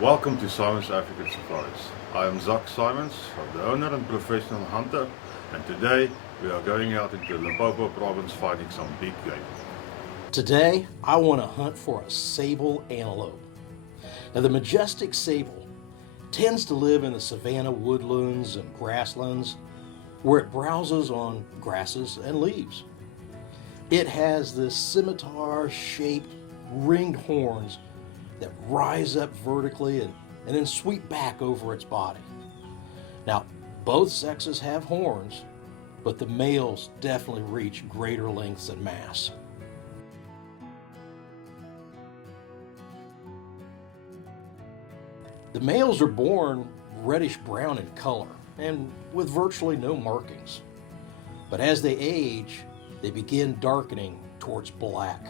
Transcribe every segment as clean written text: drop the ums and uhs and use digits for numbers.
Welcome to Symons African Safaris. I am Symons, I'm the owner and professional hunter, and today we are going out into Limpopo province fighting some big game. Today, I want to hunt for a sable antelope. Now, the majestic sable tends to live in the savanna woodlands and grasslands where it browses on grasses and leaves. It has this scimitar-shaped ringed horns that rise up vertically and then sweep back over its body. Now, both sexes have horns, but the males definitely reach greater lengths and mass. The males are born reddish brown in color and with virtually no markings. But as they age, they begin darkening towards black.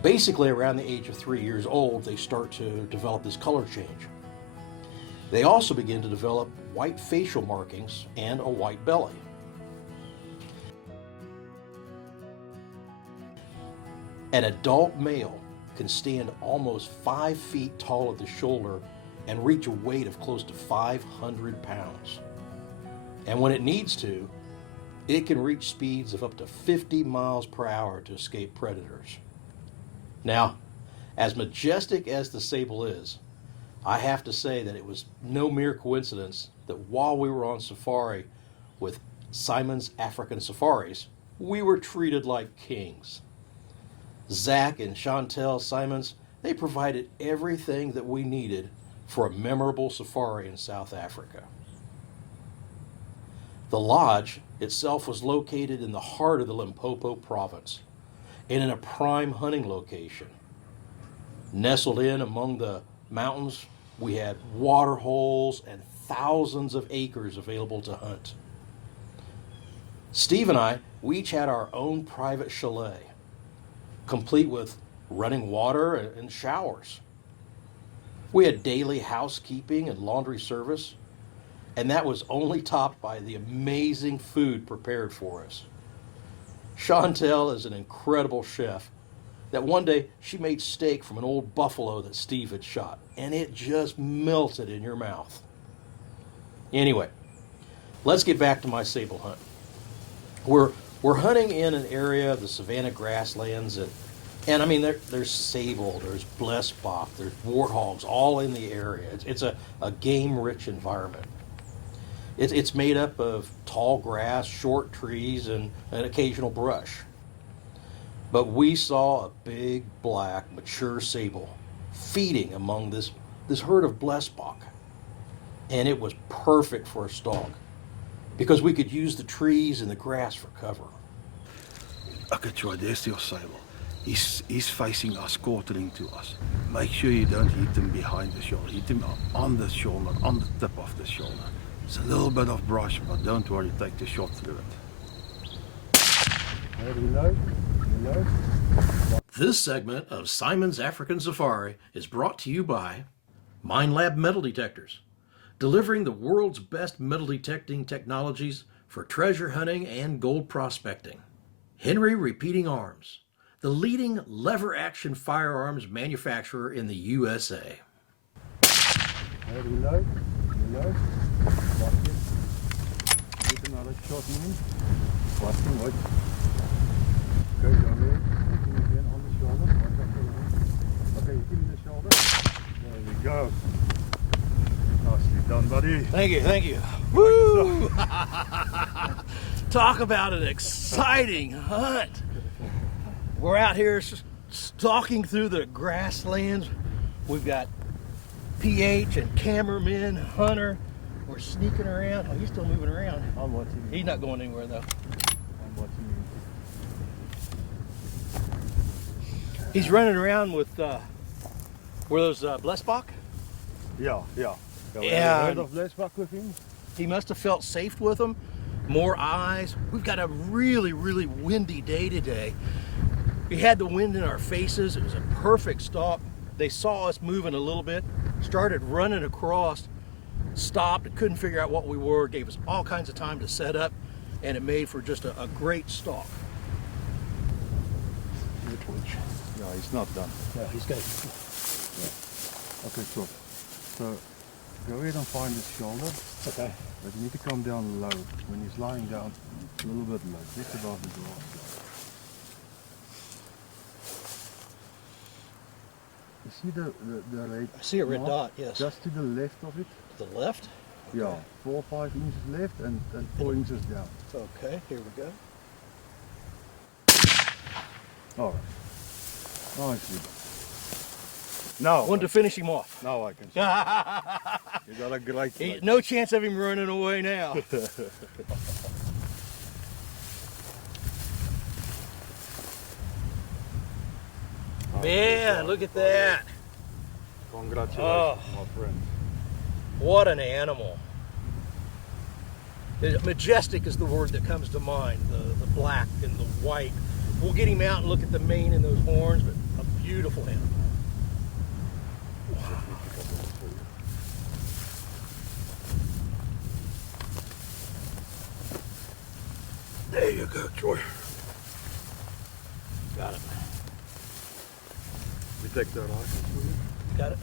Basically, around the age of 3 years old, they start to develop this color change. They also begin to develop white facial markings and a white belly. An adult male can stand almost 5 feet tall at the shoulder and reach a weight of close to 500 pounds. And when it needs to, it can reach speeds of up to 50 miles per hour to escape predators. Now, as majestic as the sable is, I have to say that it was no mere coincidence that while we were on safari with Symons African Safaris, we were treated like kings. Zach and Chantel Symons, they provided everything that we needed for a memorable safari in South Africa. The lodge itself was located in the heart of the Limpopo province and in a prime hunting location. Nestled in among the mountains, we had water holes and thousands of acres available to hunt. Steve and I, we each had our own private chalet, complete with running water and showers. We had daily housekeeping and laundry service, and that was only topped by the amazing food prepared for us. Chantel is an incredible chef that one day she made steak from an old buffalo that Steve had shot, and it just melted in your mouth. Anyway, let's get back to my sable hunt. We're hunting in an area of the savanna grasslands, and I mean, there's sable, there's blessbok, there's warthogs, all in the area. It's a game-rich environment. It's made up of tall grass, short trees, and an occasional brush. But we saw a big, black, mature sable feeding among this herd of blessbok. And it was perfect for a stalk because we could use the trees and the grass for cover. Okay, Troy, there's your sable. He's facing us, quartering to us. Make sure you don't hit him behind the shoulder. Hit him on the shoulder, on the tip of the shoulder. It's a little bit of brush, but don't worry, take the shot through it. Reload. This segment of Symons African Safari is brought to you by MineLab Metal Detectors, delivering the world's best metal detecting technologies for treasure hunting and gold prospecting. Henry Repeating Arms, the leading lever-action firearms manufacturer in the USA. Reload. Lock it. Get another shot in. Watching what? Okay, down there. Hit him again on the shoulder. Okay, hit him in the shoulder. There we go. Nicely done, buddy. Thank you. Woo! Talk about an exciting hunt. We're out here stalking through the grasslands. We've got PH and cameraman Hunter. We're sneaking around. Oh, he's still moving around. I'm watching you. He's not going anywhere though. I'm watching you. He's running around with were those blessbok? Yeah. Yeah. Heard of blessbok with him? He must have felt safe with them. More eyes. We've got a really, really windy day today. We had the wind in our faces. It was a perfect stalk. They saw us moving a little bit, started running across, stopped, couldn't figure out what we were, gave us all kinds of time to set up, and it made for just a great stalk. Yeah, he's not done. Yeah, he's got. Yeah. Okay, cool. So go ahead and find his shoulder, Okay. but you need to come down low. When he's lying down, a little bit low, just above the grass. You see the red I see a red mark? dot, yes. Just to the left of it. To the left? Yeah, 4 or 5 inches left and 4 inches down. Okay, here we go. All right. Nicely done. Now, One to finish him off. now I can see. You got a great place. No chance of him running away now. Man, look at that. Congratulations, Oh. my friend. What an animal. Majestic is the word that comes to mind, the black and the white. We'll get him out and look at the mane and those horns, but a beautiful animal. There you go, Troy. Got it. We take that rifle for you. Got it.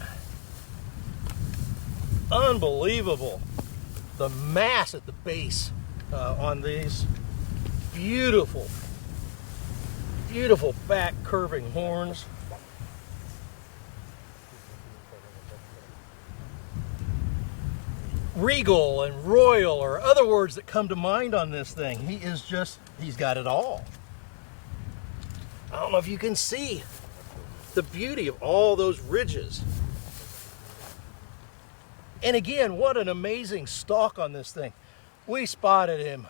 Unbelievable. The mass at the base on these beautiful, beautiful back curving horns. Regal and royal are other words that come to mind on this thing. He's got it all. I don't know if you can see the beauty of all those ridges. And again, what an amazing stalk on this thing. We spotted him,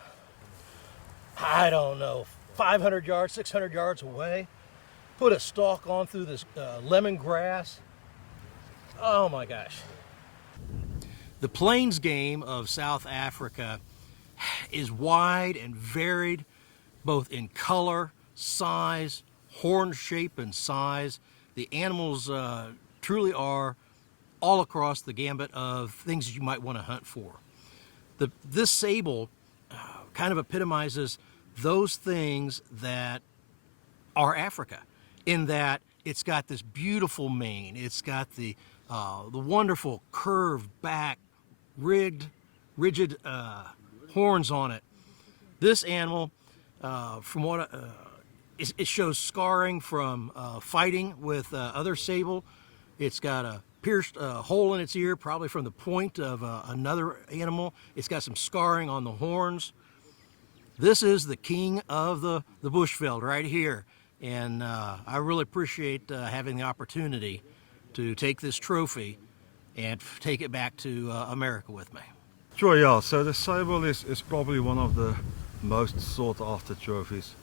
I don't know, 500 yards, 600 yards away. Put a stalk on through this lemongrass. Oh my gosh. The plains game of South Africa is wide and varied, both in color, size, horn shape, and size. The animals truly are all across the gambit of things that you might want to hunt for. This sable kind of epitomizes those things that are Africa, in that it's got this beautiful mane, it's got the wonderful curved back, rigid horns on it. This animal, from what it shows scarring from fighting with other sable. It's got a pierced hole in its ear, probably from the point of another animal. It's got some scarring on the horns. This is the king of the bushveld right here. And I really appreciate having the opportunity to take this trophy and take it back to America with me. Sure, yeah. So the Sable is probably one of the most sought after trophies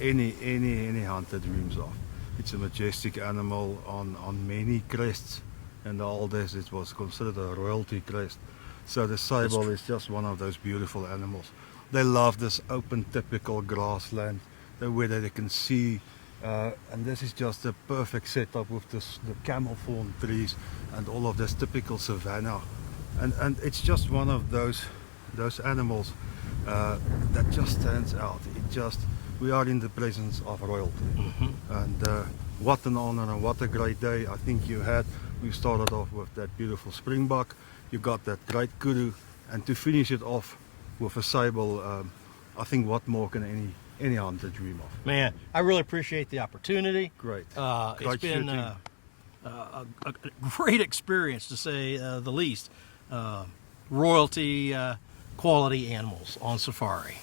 any hunter dreams of. It's a majestic animal on many crests. In the old days it was considered a royalty crest. So the Sable is just one of those beautiful animals. They love this open typical grassland where they can see, and this is just a perfect setup with the camel thorn trees and all of this typical savanna. And it's just one of those animals that just stands out. We are in the presence of royalty. Mm-hmm. And what an honor and what a great day I think you had. We started off with that beautiful springbuck, you got that great kudu, and to finish it off with a Sable, I think what more can any hunter dream of. Man, I really appreciate the opportunity. Great. It's been a great experience, to say the least. Royalty quality animals on safari.